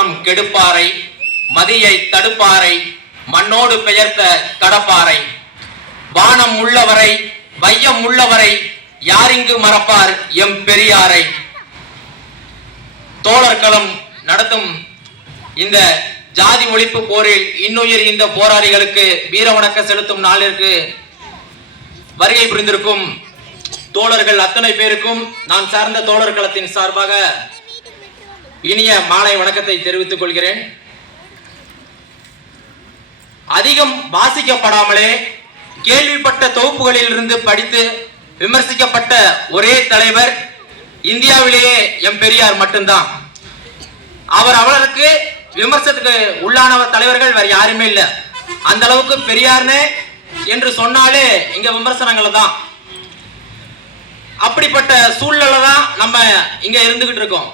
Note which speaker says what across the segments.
Speaker 1: மானம் கெடுப்பாரை மதியை தடுப்பாரை மண்ணோடு பெயர்த்த கடப்பாரை. வானம் உள்ளவரை வையம் உள்ளவரை யாரிங்கு மறப்பார் எம் பெரியாரை. தோழர்களம் நடத்தும் இந்த ஜாதி ஒழிப்பு போரில் இன்னுயிர் இந்த போராளிகளுக்கு வீர வணக்க செலுத்தும் நாளிற்கு வருகை புரிந்திருக்கும் தோழர்கள் அத்தனை பேருக்கும் நான் சார்ந்த தோழர்களத்தின் சார்பாக இனிய மாலை வணக்கத்தை தெரிவித்துக் கொள்கிறேன். அதிகம் வாசிக்கப்படாமலே கேள்விப்பட்ட தொகுப்புகளில் இருந்து படித்து விமர்சிக்கப்பட்ட ஒரே தலைவர் இந்தியாவிலேயே எம் பெரியார் மட்டும்தான். அவர் அவருக்கு விமர்சனத்துக்கு உள்ளான தலைவர்கள் வேற யாருமே இல்லை. அந்த அளவுக்கு பெரியார்னு என்று சொன்னாலே இங்க விமர்சனங்கள் தான். அப்படிப்பட்ட சூழ்நிலை தான் நம்ம இங்க இருந்துகிட்டு இருக்கோம்.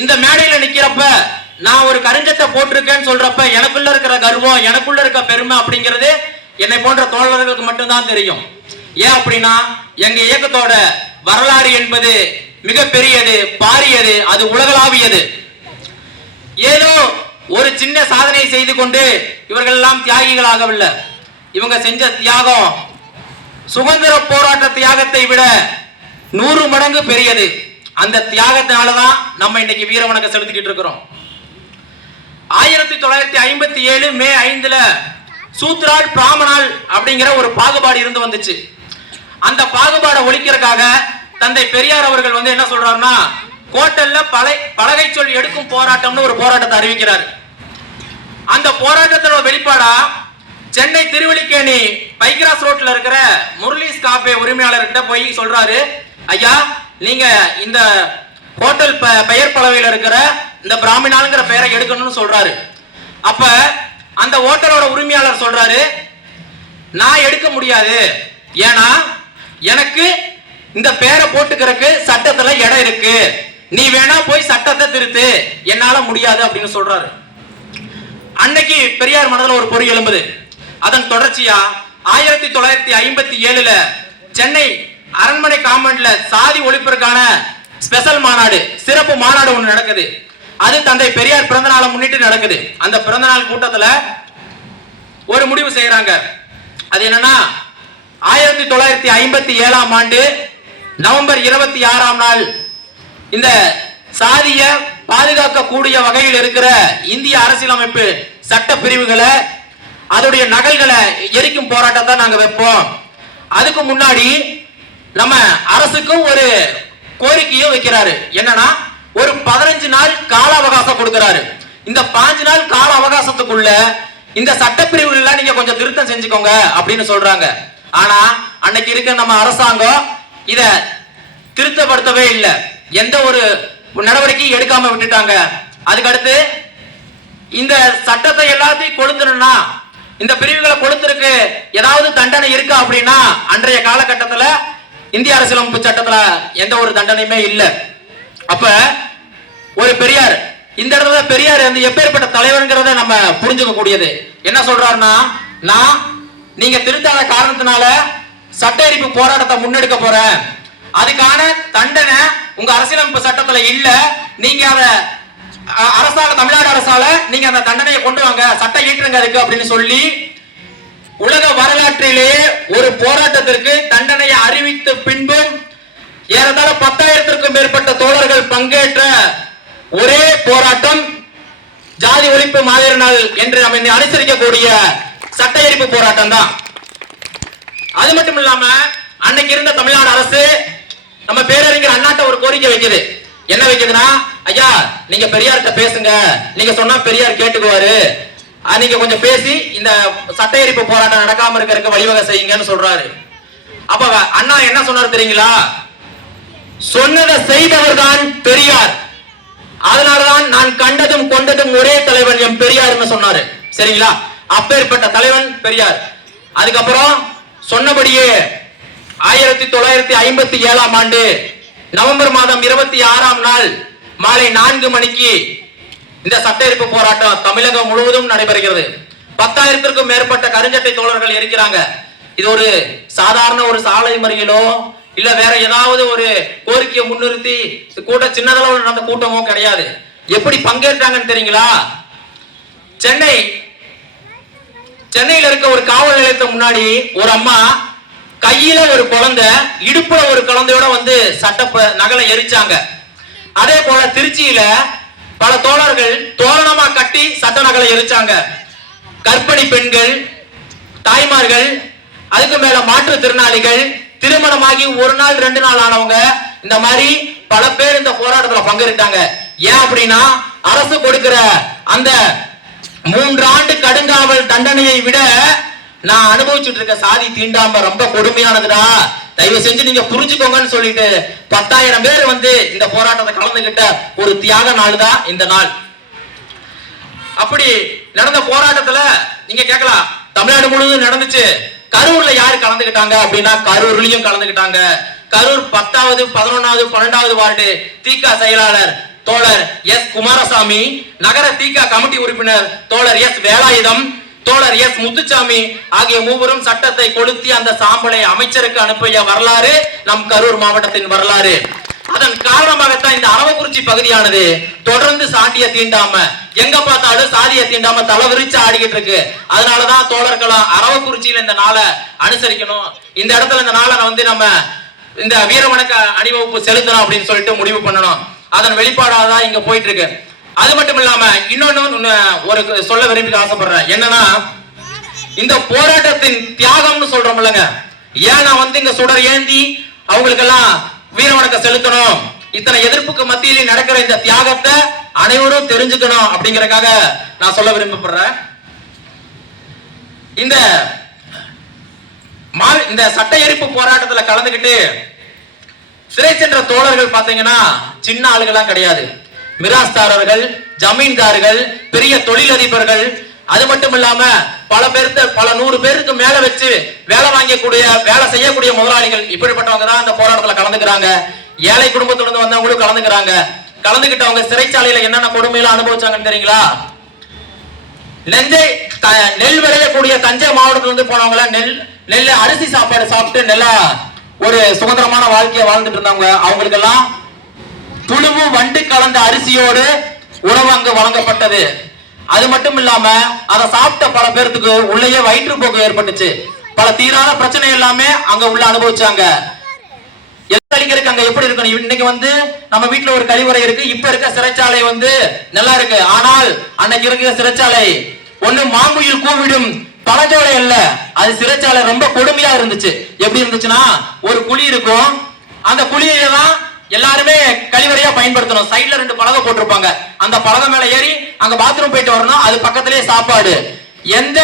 Speaker 1: இந்த மேடையில நிக்கிறப்ப நான் ஒரு கருஞ்சத்தை போட்டிருக்கேன்னு சொல்றப்ப எனக்குள்ள இருக்கிற கர்வம் எனக்குள்ள இருக்க பெருமை அப்படிங்கிறது என்னை போன்ற தோழர்களுக்கு மட்டும்தான் தெரியும். ஏன் அப்படின்னா எங்க இயக்கத்தோட வரலாறு என்பது மிக பெரியது பாரியது அது உலகளாவியது. ஏதோ ஒரு சின்ன சாதனை செய்து கொண்டு இவர்கள் எல்லாம் தியாகிகள் ஆகவில்லை இவங்க செஞ்ச தியாகம் சுதந்திர போராட்ட தியாகத்தை விட நூறு மடங்கு பெரியது. அந்த தியாகத்தினாலதான் நம்ம இன்னைக்கு வீர வணக்கம் செலுத்திக்கிட்டு இருக்கிறோம். ஆயிரத்தி தொள்ளாயிரத்தி ஐம்பத்தி ஏழு மே ஐந்துல சூத்ரால் பிராமணால் அப்படிங்கிற ஒரு பாகுபாடு இருந்து வந்துச்சு. அந்த பாகுபாடை ஒழிக்கிறதுக்காக தந்தை பெரியார் அவர்கள் வந்து என்ன சொல்றாருன்னா கோட்டல்ல பலை பலகை சொல் எடுக்கும் போராட்டம்னு ஒரு போராட்டத்தை அறிவிக்கிறார். அந்த போராட்டத்தோட வெளிப்பாடா சென்னை திருவள்ளிக்கேணி பைக்ராஸ் ரோட்ல இருக்கிற முரளிஸ் காபே உரிமையாளர்கிட்ட போய் சொல்றாரு ஐயா நீங்க இந்த ஹோட்டல் பெயர் பலவையில் இருக்கிற இந்த பிராமினாலுங்கிற பெயரை எடுக்கணும்னு சொல்றாரு. அப்ப அந்த ஹோட்டலோட உரிமையாளர் சொல்றாரு நான் எடுக்க முடியாது. ஏன்னா எனக்கு இந்த பேரை போட்டுக்கிறதுக்கு சட்டத்துல இடம் இருக்கு. நீ வேணா போய் சட்டத்தை திருத்து. என்னால முடியாது அப்படின்னு சொல்றாரு. அன்னைக்கு பெரியார் மனதில் ஒரு பொறி எழும்புது. அதன் தொடர்ச்சியா ஆயிரத்தி தொள்ளாயிரத்தி ஐம்பத்தி ஏழுல சென்னை அரண்மனை காம்பவுண்ட்ல சாதி ஒழிப்பிற்கான ஸ்பெஷல் மாநாடு சிறப்பு மாநாடு ஒன்று நடக்குது. அது தந்தை பெரியார் பிறந்த நாளை முன்னிட்டு நடக்குது. அந்த பிறந்த நாள் கூட்டத்துல ஒரு முடிவு செய்யறாங்க அது என்னன்னா ஆயிரத்தி தொள்ளாயிரத்தி ஐம்பத்தி ஏழாம் ஆண்டு நவம்பர் இருபத்தி ஆறாம் நாள் இந்த சாதிய பாதுகாக்கக்கூடிய வகையில் இருக்கிற இந்திய அரசியலமைப்பு சட்ட பிரிவுகளை அதோடைய நகல்களை எரிக்கும் போராட்டத்தை நாங்க வைப்போம். அதுக்கு முன்னாடி நம்ம அரசுக்கும் ஒரு கோரிக்கையும் வைக்கிறாரு. என்னன்னா ஒரு பதினஞ்சு நாள் கால அவகாசம் கொடுக்கிறாரு. இந்த பாஞ்சு நாள் கால அவகாசத்துக்குள்ள இந்த சட்டப்பிரிவுகள்லாம் நீங்க கொஞ்சம் திருத்தம் செஞ்சுக்கோங்க அப்படின்னு சொல்றாங்க. ஆனா அன்னைக்கு இருக்க நம்ம அரசாங்கம் இத திருத்தப்படுத்தவே இல்லை. எந்த ஒரு நடவடிக்கையும் எடுக்காம விட்டுட்டாங்க. அதுக்கடுத்து இந்த சட்டத்தை எல்லாத்தையும் கொளுத்தணும்னா இந்த பிரிவுகளை கொளுத்திருக்கு ஏதாவது தண்டனை இருக்கா அப்படின்னா அன்றைய காலகட்டத்துல இந்திய அரசியலமைப்பு சட்டத்துல எந்த ஒரு தண்டனையுமே இல்ல. அப்ப ஒரு பெரியார் இந்த இடத்துல பெரியார் வந்து எப்பேற்பட்ட தலைவர்ங்கிறத நம்ம புரிஞ்சுக்க கூடியது என்ன சொல்றாருன்னா நான் நீங்க திருத்தாத காரணத்தினால சட்ட எரிப்பு போராட்டத்தை முன்னெடுக்க போறேன். அதுக்கான தண்டனை உங்க அரசியலமைப்பு சட்டத்துல இல்ல. நீங்க அத அரசால தமிழ்நாடு அரசால நீங்க அந்த தண்டனையை கொண்டு வாங்க சட்டம் இயற்றுங்க அதுக்கு அப்படின்னு சொல்லி உலக வரலாற்றிலே ஒரு போராட்டத்திற்கு தண்டனையை அறிவித்த பின்பும் ஏறத்தாழ பத்தாயிரத்திற்கும் மேற்பட்ட தோழர்கள் பங்கேற்ற ஒரே போராட்டம் ஜாதி ஒழிப்பு மாவீர நாள் என்று நம்ம அனுசரிக்கக்கூடிய சட்ட எரிப்பு போராட்டம் தான் அது மட்டும் இல்லாம அன்னைக்கு இருந்த தமிழ்நாடு அரசு நம்ம பேரறிஞர் அண்ணாட்ட ஒரு கோரிக்கை வைக்குது. என்ன வைக்குதுன்னா ஐயா நீங்க பெரியார்கிட்ட பேசுங்க. நீங்க சொன்னா பெரியார் கேட்டுக்குவாரு. நீங்க கொஞ்சம் பேசி இந்த சட்ட எரிப்பு போராட்டம் நடக்காம இருக்கிறதுக்கு வழிவகை செய்யுங்கன்னு சொல்றாரு. அப்ப அண்ணா என்ன சொன்னார் தெரியுங்களா? சொன்னதை செய்தவர் தான் பெரியார். அதனாலதான் நான் கண்டதும் கொண்டதும் ஒரே தலைவன் என் பெரியார்னு சொன்னாரு. சரிங்களா? அப்பேற்பட்ட தலைவன் பெரியார். அதுக்கப்புறம் சொன்னபடியே ஆயிரத்தி தொள்ளாயிரத்தி ஐம்பத்தி ஏழாம் ஆண்டு நவம்பர் மாதம் இருபத்தி ஆறாம் நாள் மாலை நான்கு மணிக்கு இந்த சட்டெரிப்பு போராட்டம் தமிழகம் முழுவதும் நடைபெறுகிறது. பத்தாயிரத்திற்கும் மேற்பட்ட கருஞ்சட்டை தோழர்கள் இருக்கிறாங்க. இது ஒரு சாதாரண ஒரு சாலை மறியலோ இல்ல வேற ஏதாவது ஒரு கோரிக்கையை முன்னிறுத்தி கூட்டம் சின்னதளவில் நடந்த கூட்டமோ கிடையாது. எப்படி பங்கேற்றாங்கன்னு தெரியுங்களா? சென்னை சென்னையில இருக்க ஒரு காவல் நிலையத்துக்கு முன்னாடி ஒரு அம்மா கையில ஒரு குழந்தை இடுப்புல ஒரு குழந்தையோட வந்து சட்ட நகலை எரிச்சாங்க. அதே போல திருச்சியில பல தோழர்கள் தோரணமா கட்டி சட்ட நகலை எரிச்சாங்க. கர்ப்பிணி பெண்கள் தாய்மார்கள் அதுக்கு மேல மாற்றுத்திறனாளிகள் திருமணமாகி ஒரு நாள் ரெண்டு நாள் ஆனவங்க இந்த மாதிரி பல பேர் இந்த போராட்டத்துல பங்கெடுத்தாங்க. ஏன் அப்படின்னா அரசு கொடுக்கிற அந்த மூன்று ஆண்டு கடுங்காவல் தண்டனையை விட நான் அனுபவிச்சுட்டு இருக்க சாதி தீண்டாம ரொம்ப கொடுமையானதுடா. தயவு செஞ்சு நீங்க புரிஞ்சுக்கோங்கன்னு சொல்லிட்டு பத்தாயிரம் பேர் வந்து இந்த போராட்டத்தை கலந்துகிட்ட ஒரு தியாக நாள் தான் இந்த நாள். அப்படி நடந்த போராட்டத்துல நீங்க கேட்கலாம் தமிழ்நாடு முழுவதும் நடந்துச்சு. கரூர்ல யாரு கலந்துக்கிட்டாங்க அப்படின்னா கரூர்லயும் கலந்துக்கிட்டாங்க கரூர் பத்தாவது பதினொன்னாவது பன்னெண்டாவது வார்டு தீகா செயலாளர் தோழர் எஸ் குமாரசாமி நகர தீகா கமிட்டி உறுப்பினர் தோழர் எஸ் வேலாயுதம் தோழர் எஸ் முத்துச்சாமி ஆகிய மூவரும் சட்டத்தை கொளுத்தி அந்த சாம்பலை அமைச்சருக்கு அனுப்பிய வரலாறு நம் கரூர் மாவட்டத்தின் வரலாறு. அதன் காரணமாகத்தான் இந்த அரவக்குறிச்சி பகுதியானது தொடர்ந்து சாண்டிய தீண்டாம எங்க பார்த்தாலும் சாதிய தீண்டாம தலை விரிச்சு ஆடிக்கிட்டு இருக்கு. அதனாலதான் தோழர்களாம் அரவக்குறிச்சியில இந்த நாளை அனுசரிக்கணும். இந்த இடத்துல இந்த நாளை வந்து நம்ம இந்த வீரவணக்க அணிவகுப்பு செலுத்தணும் அப்படின்னு சொல்லிட்டு முடிவு பண்ணணும். அதன் வெளிப்பாடாக தான் இங்க போயிட்டு இருக்கு. அது மட்டும் இல்லாம இன்னொன்னு ஒண்ணு ஒரு சொல்ல விரும்பி ஆசைப்படுறேன். என்னன்னா இந்த போராட்டத்தின் தியாகம்னு சொல்றோம்லங்க ஏன் நான் வந்து இங்க சுடர் ஏந்தி அவங்களுக்கெல்லாம் வீரவணக்கம் செலுத்தணும்? இத்தனை எதிர்ப்புக்கு மத்தியில நடக்கிற இந்த தியாகத்தை அனைவரும் தெரிஞ்சுக்கணும் அப்படிங்கறக்காக நான் சொல்ல விரும்பப்படுறேன். இந்த இந்த சட்ட எரிப்பு போராட்டத்துல கலந்துக்கிட்டு சிறை சென்ற தோழர்கள் பாத்தீங்கன்னா சின்ன ஆளுகளாம் கிடையாது. மிராஸ்தாரர்கள் ஜமீன்தார்கள் பெரிய தொழிலதிபர்கள் அது மட்டும் இல்லாம பல பேர்த்த பல நூறு பேருக்கு மேல வச்சு வேலை வாங்கக்கூடிய வேலை செய்யக்கூடிய முதலாளிகள் இப்படிப்பட்டவங்க தான் இந்த போராட்டத்துல கலந்துக்கிறாங்க. ஏழை குடும்பத்துல இருந்து வந்தவங்களும் கலந்துக்கிறாங்க. கலந்துக்கிட்டவங்க சிறைச்சாலையில என்னென்ன கொடுமையெல்லாம் அனுபவிச்சாங்கன்னு தெரியுங்களா? நெஞ்சை த- நெல் விளையக்கூடிய தஞ்சை மாவட்டத்துல இருந்து போனவங்க நெல் நெல் அரிசி சாப்பாடு சாப்பிட்டு நல்லா ஒரு சுதந்திரமான வாழ்க்கையை வாழ்ந்துட்டு இருந்தவங்க. அவங்களுக்கெல்லாம் துளுவு வண்டு கலந்த அரிசியோடு உணவு அங்கு வழங்கப்பட்டது. அது மட்டும் இல்லாம அதை சாப்பிட்ட பல பேர்த்துக்கு உள்ளேயே வயிற்றுப்போக்கு ஏற்பட்டுச்சு. பல தீரான பிரச்சனை எல்லாமே அங்க உள்ள அனுபவிச்சாங்க. எத்தடிக்கிறதுக்கு அங்க எப்படி இருக்கணும் இன்னைக்கு வந்து நம்ம வீட்டுல ஒரு கழிவறை இருக்கு. இப்ப இருக்க சிறைச்சாலை வந்து நல்லா இருக்கு. ஆனால் அன்னைக்கு இருக்கிற சிறைச்சாலை ஒண்ணு மாங்குயில் கூவிடும் பழச்சோலை அல்ல. அது சிறைச்சாலை ரொம்ப கொடுமையா இருந்துச்சு. எப்படி இருந்துச்சுன்னா ஒரு குழி இருக்கும். அந்த குழியை தான் எல்லாருமே கழிவறையா பயன்படுத்தணும். சைட்ல ரெண்டு பலகை போட்டிருப்பாங்க. அந்த பலகை மேல ஏறி அங்க பாத்ரூம் போயிட்டு வரணும். அது பக்கத்திலேயே சாப்பாடு. எந்த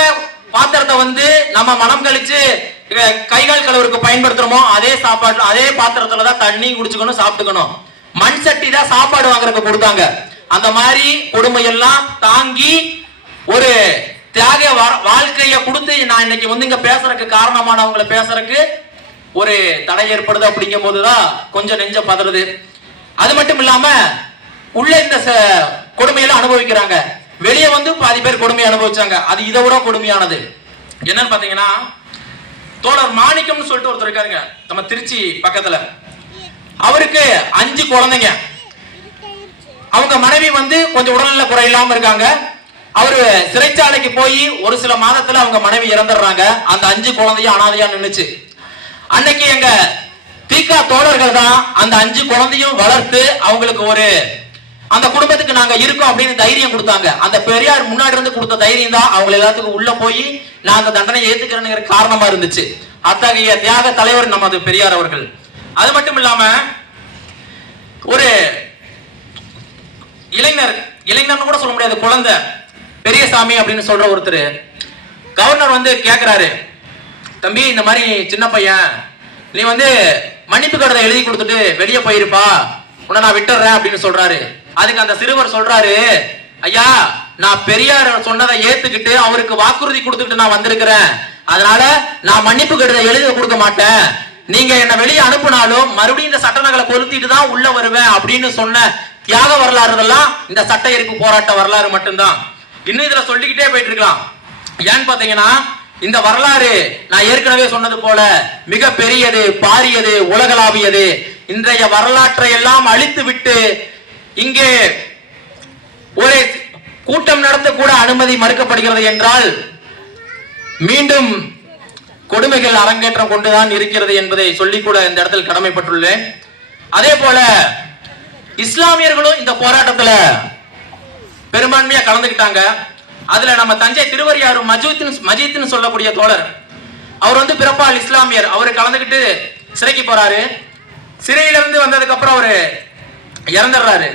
Speaker 1: பாத்திரத்தை வந்து நம்ம மனம் கழிச்சு கைகால் கை கால் கழுவுறதுக்கு பயன்படுத்துறோமோ அதே சாப்பாடு அதே பாத்திரத்துல தான் தண்ணி குடிச்சுக்கணும் சாப்பிட்டுக்கணும். மண் சட்டி தான் சாப்பாடு வாங்குறதுக்கு கொடுத்தாங்க. அந்த மாதிரி கொடுமையெல்லாம் தாங்கி ஒரு தியாக வா- வாழ்க்கைய கொடுத்து நான் இன்னைக்கு வந்து இங்க பேசுறதுக்கு காரணமானவங்களை பேசுறதுக்கு ஒரு தடை ஏற்படுது அப்படிங்கும் போதுதான் கொஞ்சம் நெஞ்ச பதறுது. அது மட்டும் இல்லாம உள்ள இந்த ச- கொடுமையெல்லாம் அனுபவிக்கிறாங்க. வெளியே வந்து பாதி பேர் கொடுமை அனுபவிச்சாங்க. அது இதை விட கொடுமையானது. என்னன்னு பாத்தீங்கன்னா தோழர் மாணிக்கம்னு சொல்லிட்டு ஒருத்தர் இருக்காருங்க நம்ம திருச்சி பக்கத்துல. அவருக்கு அஞ்சு குழந்தைங்க. அவங்க மனைவி வந்து கொஞ்சம் உடல்நல குறையில்லாம இருக்காங்க. அவரு சிறைச்சாலைக்கு போய் ஒரு சில மாதத்துல அவங்க மனைவி இறந்துடுறாங்க. அந்த அஞ்சு குழந்தையும் அனாதையா நின்னுச்சு. அன்னைக்கு எங்க திகா தோழர்கள் தான் அந்த அஞ்சு குழந்தையும் வளர்த்து அவங்களுக்கு ஒரு அந்த குடும்பத்துக்கு நாங்க இருக்கோம் அப்படின்னு தைரியம் கொடுத்தாங்க. அந்த பெரியார் முன்னாடி இருந்து கொடுத்த தைரியம் தான் அவங்க எல்லாத்துக்கும் உள்ள போய் நான் அந்த தண்டனை ஏத்துக்கிறேங்கிற காரணமா இருந்துச்சு. அத்தகைய தியாக தலைவர் நமது பெரியார் அவர்கள். அது மட்டும் இல்லாம ஒரு இளைஞர் இளைஞர்னு கூட சொல்ல முடியாது குழந்தை பெரியசாமி அப்படின்னு சொல்ற ஒருத்தர் கவர்னர் வந்து கேக்குறாரு. தம்பி இந்த மாதிரி சின்ன பையன் நீ வந்து மன்னிப்பு கடிதம் எழுதி கொடுத்துட்டு வெளியே போயிருப்பா. உன்னை நான் விட்டுறேன் அப்படின்னு சொல்றாரு. அதுக்கு அந்த சிறுவர் சொல்றாரு ஐயா நான் பெரியார் சொன்னதை ஏத்துக்கிட்டு அவருக்கு வாக்குறுதி கொடுத்துட்டு நான் வந்திருக்கிறேன். அதனால நான் மன்னிப்பு கடிதம் எழுத கொடுக்க மாட்டேன். நீங்க என்ன வெளியே அனுப்புனாலும் மறுபடியும் இந்த சட்ட நகலை கொளுத்திட்டு தான் உள்ள வருவேன் அப்படின்னு சொன்ன தியாக வரலாறுகள்லாம் இந்த சட்ட எரிப்பு போராட்ட வரலாறு மட்டும்தான். இன்னும் இதுல சொல்லிக்கிட்டே போயிட்டு இருக்கலாம். ஏன்னு பாத்தீங்கன்னா இந்த வரலாறு நான் ஏற்கனவே சொன்னது போல மிக பெரியது பாரியது உலகளாவியது. இன்றைய வரலாற்றை எல்லாம் அழித்து விட்டு இங்கே ஒரு கூட்டம் நடத்த கூட அனுமதி மறுக்கப்படுகிறது என்றால் மீண்டும் கொடுமைகள் அரங்கேற்றம் கொண்டுதான் இருக்கிறது என்பதை சொல்லி கூட இந்த இடத்தில் கடமைப்பட்டுள்ளேன். அதே போல இஸ்லாமியர்களும் இந்த போராட்டத்துல பெரும்பான்மையா கலந்துக்கிட்டாங்க. அதுல நம்ம தஞ்சை திருவரியாறு மஜூத்தின் மஜீத்னு சொல்லக்கூடிய தோழர். அவர் வந்து பிறப்பால் இஸ்லாமியர். அவர் கலந்துக்கிட்டு சிறைக்கு போறாரு. சிறையில இருந்து வந்ததுக்கு அப்புறம் அவரு இறந்துடுறாரு.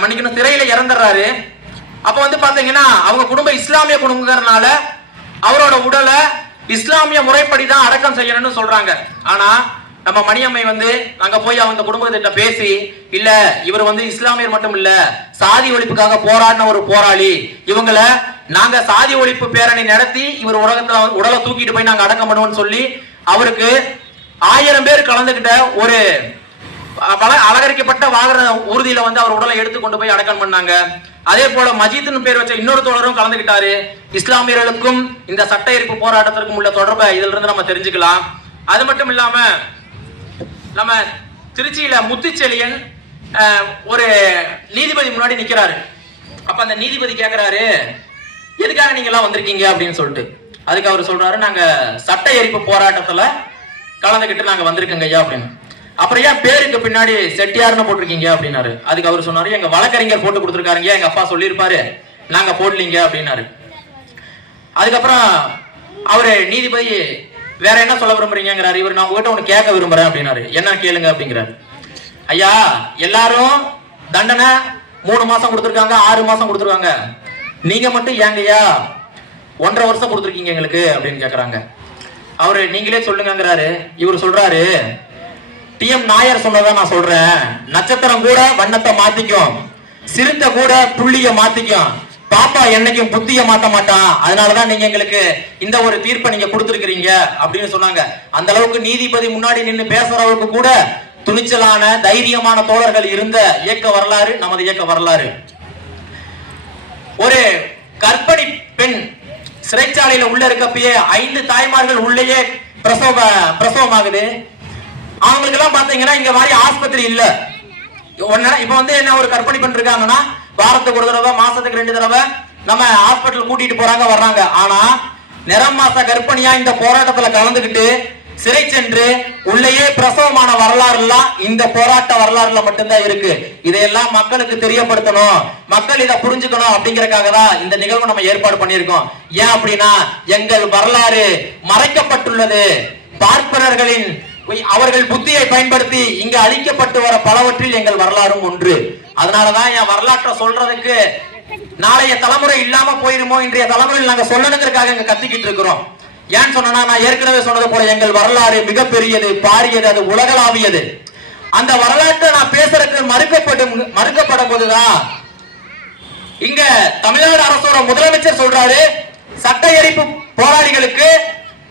Speaker 1: மன்னிக்கணும் சிறையில இறந்துடுறாரு. அப்ப வந்து பாத்தீங்கன்னா அவங்க குடும்பம் இஸ்லாமிய குடும்பங்கிறதுனால அவரோட உடலை இஸ்லாமிய முறைப்படி தான் அடக்கம் செய்யணும்னு சொல்றாங்க. ஆனா நம்ம மணியம்மை வந்து அங்க போய் அவங்க குடும்பத்திட்ட பேசி இல்ல இவர் வந்து இஸ்லாமியர் மட்டும் இல்ல சாதி ஒழிப்புக்காக போராடின ஒரு போராளி. இவங்கள நாங்க சாதி ஒழிப்பு பேரணி நடத்தி இவர் உலகத்துல உடலை தூக்கிட்டு போய் நாங்க அடக்கம் பண்ணுவோம்னு சொல்லி அவருக்கு ஆயிரம் பேர் கலந்துகிட்ட ஒரு பல அலங்கரிக்கப்பட்ட வாகன ஊர்தியில வந்து அவர் உடலை எடுத்து கொண்டு போய் அடக்கம் பண்ணாங்க. அதே போல மஜித்னு பேர் வச்ச இன்னொரு தோழரும் கலந்துக்கிட்டாரு இஸ்லாமியர்களுக்கும் இந்த சட்ட எரிப்பு போராட்டத்திற்கும் உள்ள தொடர்பை இதுல இருந்து நம்ம தெரிஞ்சுக்கலாம். அது மட்டும் இல்லாம நம்ம திருச்சியில முத்துச்செழியன் ஒரு நீதிபதி முன்னாடி நிக்கிறாரு. அப்ப அந்த நீதிபதி கேக்குறாரு எதுக்காக நீங்க எல்லாம் வந்திருக்கீங்க? அப்படின்னு சொல்லிட்டு. அதுக்கு அவர் சொல்றாரு நாங்க சட்ட எரிப்பு போராட்டத்துல கலந்துக்கிட்டு நாங்க வந்திருக்கோங்க ஐயா அப்படின்னு. அப்புறம் ஏன் பேருக்கு பின்னாடி செட்டியார்னு போட்டிருக்கீங்க? அப்படின்னாரு. அதுக்கு அவர் சொன்னாரு எங்க வழக்கறிஞர் போட்டு கொடுத்துருக்காருங்க எங்க அப்பா சொல்லியிருப்பாரு நாங்க போடலீங்க அப்படின்னாரு. அதுக்கப்புறம் அவரு நீதிபதி வேற என்ன சொல்ல விரும்புறீங்கிறாரு இவர் நான் உங்ககிட்ட ஒண்ணு கேட்க விரும்புறேன் அப்படின்னாரு. என்ன கேளுங்க அப்படிங்கிறாரு. ஐயா எல்லாரும் தண்டனை மூணு மாசம் கொடுத்துருக்காங்க ஆறு மாசம் கொடுத்துருக்காங்க. நீங்க மட்டும் ஏங்கய்யா? ஒன்றரை வருஷம் கொடுத்துருக்கீங்க எங்களுக்கு அப்படின்னு கேக்குறாங்க. அவரு நீங்களே சொல்லுங்கங்கிறாரு. இவர் சொல்றாரு டிஎம் நாயர் சொன்னதான் நான் சொல்றேன். நட்சத்திரம் கூட வண்ணத்தை மாத்திக்கும். சிறுத்தை கூட புள்ளிய மாத்திக்கும். பாப்பா என்னைக்கும் புத்திய மாத்த மாட்டான் அதனாலதான் நீங்க எங்களுக்கு இந்த ஒரு தீர்ப்பை நீங்க கொடுத்துருக்கீங்க அப்படின்னு சொன்னாங்க. அந்த அளவுக்கு நீதிபதி முன்னாடி நின்னு பேசுறவருக்கு கூட துணிச்சலான தைரியமான தோழர்கள் இருந்த இயக்க வரலாறு நமது இயக்க வரலாறு. ஒரு கற்பனை பெண் சிறைச்சாலையில உள்ள இருக்கப்பயே ஐந்து தாய்மார்கள் உள்ளேயே பிரசவ பிரசவமாகுது. அவங்களுக்கு எல்லாம் பாத்தீங்கன்னா இங்க மாதிரி ஆஸ்பத்திரி இல்ல. இப்ப வந்து என்ன ஒரு கற்பனை பண்ணிருக்காங்கன்னா வாரத்துக்கு ஒரு தடவை மாசத்துக்கு ரெண்டு தடவை நம்ம ஹாஸ்பிட்டல் கூட்டிட்டு போறாங்க வர்றாங்க. ஆனா நிறம் மாச கர்ப்பிணியா இந்த போராட்டத்துல கலந்துகிட்டு சிறை சென்று உள்ளேயே பிரசவமான வரலாறு எல்லாம் இந்த போராட்ட வரலாறுல மட்டும்தான் இருக்கு. இதையெல்லாம் மக்களுக்கு தெரியப்படுத்தணும். மக்கள் இதை புரிஞ்சுக்கணும் அப்படிங்கறக்காக தான் இந்த நிகழ்வு நம்ம ஏற்பாடு பண்ணியிருக்கோம். ஏன் அப்படின்னா எங்கள் வரலாறு மறைக்கப்பட்டுள்ளது. பார்ப்பனர்களின் அவர்கள் புத்தியை பயன்படுத்தி இங்க அழிக்கப்பட்டு வர பலவற்றில் எங்கள் வரலாறும் ஒன்று. அதனாலதான் என் வரலாற்றை சொல்றதுக்கு நாளைய தலைமுறை இல்லாம போயிருமோ இன்றைய தலைமுறையில் நாங்க சொல்லணுங்கிறதுக்காக இங்க கத்திக்கிட்டு இருக்கிறோம். ஏன் சொன்னா நான் ஏற்கனவே சொன்னது போல எங்கள் வரலாறு மிகப்பெரியது பாரியது அது உலகளாவியது. அந்த வரலாற்றை நான் பேசுறதுக்கு மறுக்கப்படும் மறுக்கப்படும் போதுதான் இங்க தமிழ்நாடு அரசோட முதலமைச்சர் சொல்றாரு சட்ட எரிப்பு போராளிகளுக்கு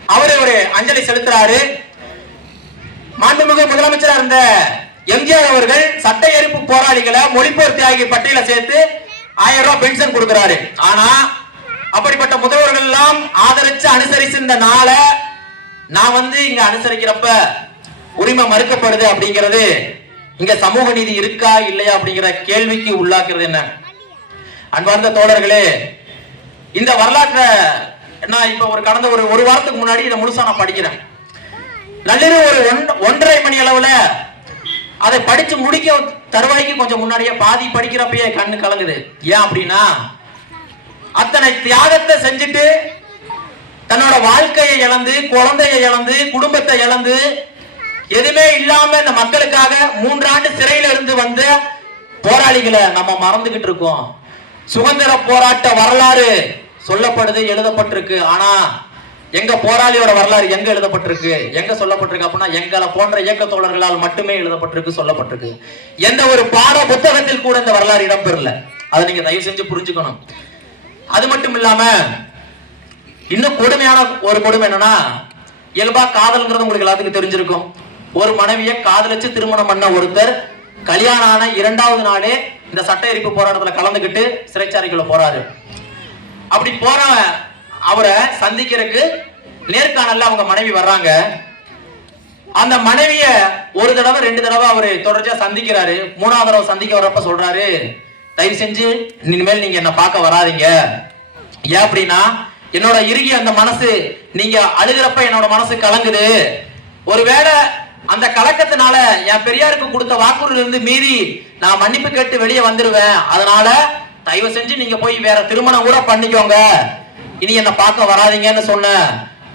Speaker 1: அவரு ஒரு அஞ்சலி செலுத்துறாரு. மாண்புமிகு முதலமைச்சராக இருந்த எம்ஜிஆர் அவர்கள் சட்ட எரிப்பு போராளிகளை மொழிப்போர் தியாகி பட்டியல சேர்த்து ஆயிரம் ரூபாய் பென்ஷன் கொடுக்கிறாரு. ஆனா அப்படிப்பட்ட முதல்வர்கள் எல்லாம் ஆதரிச்சு அனுசரிச்சிருந்த நாளை நான் வந்து இங்க அனுசரிக்கிறப்ப உரிமை மறுக்கப்படுது அப்படிங்கிறது இங்க சமூக நீதி இருக்கா இல்லையா அப்படிங்கிற கேள்விக்கு உள்ளாக்குறது என்ன? அன்பார்ந்த தோழர்களே இந்த வரலாற்றை நான் இப்ப ஒரு கடந்த ஒரு ஒரு வாரத்துக்கு முன்னாடி இதை முழுசா நான் படிக்கிறேன். நள்ளிரவு ஒரு ஒன்- ஒன்றரை மணி அளவுல அதை படிச்சு முடிக்க தருவாய்க்கு கொஞ்சம் முன்னாடியே பாதி படிக்கிறப்பயே கண்ணு கலங்குது. ஏன் அப்படின்னா அத்தனை தியாகத்தை செஞ்சுட்டு தன்னோட வாழ்க்கையை இழந்து குழந்தையை இழந்து குடும்பத்தை இழந்து எதுவுமே இல்லாம இந்த மக்களுக்காக மூன்றாண்டு சிறையில இருந்து வந்த போராளிகளை நம்ம மறந்துகிட்டு இருக்கோம். சுதந்திர போராட்ட வரலாறு சொல்லப்படுது எழுதப்பட்டிருக்கு. ஆனா எங்க போராளியோட வரலாறு எங்க எழுதப்பட்டிருக்கு? எங்க சொல்லப்பட்டிருக்கு அப்படின்னா எங்களை போன்ற இயக்க தோழர்களால் மட்டுமே எழுதப்பட்டிருக்கு சொல்லப்பட்டிருக்கு. எந்த ஒரு பாட புத்தகத்தில் கூட இந்த வரலாறு இடம்பெறல. அதை நீங்க தயவு செஞ்சு புரிஞ்சுக்கணும். அது மட்டும் இல்லாம இன்னும் கொடுமையான ஒரு கொடுமை என்னன்னா இயல்பா காதல்ங்கிறது உங்களுக்கு எல்லாத்துக்கும் தெரிஞ்சிருக்கும். ஒரு மனைவியை காதலிச்சு திருமணம் பண்ண ஒருத்தர் கல்யாணம் ஆன இரண்டாவது நாளே இந்த சட்ட எரிப்பு போராட்டத்துல கலந்துக்கிட்டு சிறைச்சாலைக்குள்ள போறாரு. அப்படி போற அவரை சந்திக்கிறதுக்கு நேர்காணல்ல அவங்க மனைவி வர்றாங்க. அந்த மனைவிய ஒரு தடவை ரெண்டு தடவை அவரு தொடர்ச்சியா சந்திக்கிறாரு. மூணாவது தடவை சந்திக்க வரப்ப சொல்றாரு தயவு செஞ்சு இனிமேல் நீங்க என்ன பார்க்க வராதீங்க. ஏன் அப்படின்னா என்னோட இறுகிய அந்த மனசு நீங்க அழுகிறப்ப என்னோட மனசு கலங்குது. ஒருவேளை அந்த கலக்கத்தினால என் பெரியாருக்கு கொடுத்த வாக்குறுதில இருந்து மீறி நான் மன்னிப்பு கேட்டு வெளியே வந்துருவேன். அதனால தயவு செஞ்சு நீங்க போய் வேற திருமணம் கூட பண்ணிக்கோங்க. இனி என்னை பார்க்க வராதீங்கன்னு சொன்ன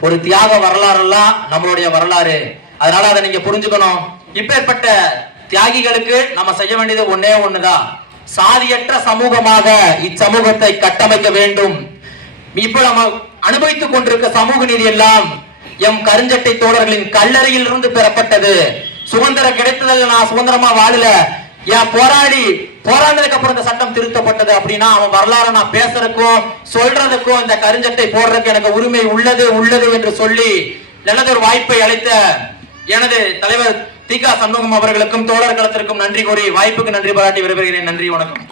Speaker 1: ஒரு தியாக வரலாறுலாம் நம்மளுடைய வரலாறு. அதனால அதை நீங்க புரிஞ்சுக்கணும். இப்பேற்பட்ட தியாகிகளுக்கு நம்ம செய்ய வேண்டியது ஒன்னே ஒண்ணுதான். சாதியற்ற சமூகமாக இச்சமூகத்தை கட்டமைக்க வேண்டும். இப்ப நம்ம அனுபவித்துக் கொண்டிருக்க சமூக நீதி எல்லாம் எம் கருஞ்சட்டை தோழர்களின் கல்லறையில் இருந்து பெறப்பட்டது. சுதந்திரம் கிடைத்ததில் நான் சுதந்திரமா வாழல. ஏன் போராடி போராடினதுக்கு அப்புறம் இந்த சட்டம் திருத்தப்பட்டது அப்படின்னா அவன் வரலாறு நான் பேசுறதுக்கும் சொல்றதுக்கும் இந்த கருஞ்சட்டை போடுறதுக்கு எனக்கு உரிமை உள்ளது உள்ளது என்று சொல்லி நல்லதொரு வாய்ப்பை அளித்த எனது தலைவர் திகா சண்முகம் அவர்களுக்கும் தோழர் களத்திற்கும் நன்றி கூறி வாய்ப்புக்கு நன்றி பாராட்டி விரும்புகிறேன் நன்றி வணக்கம்.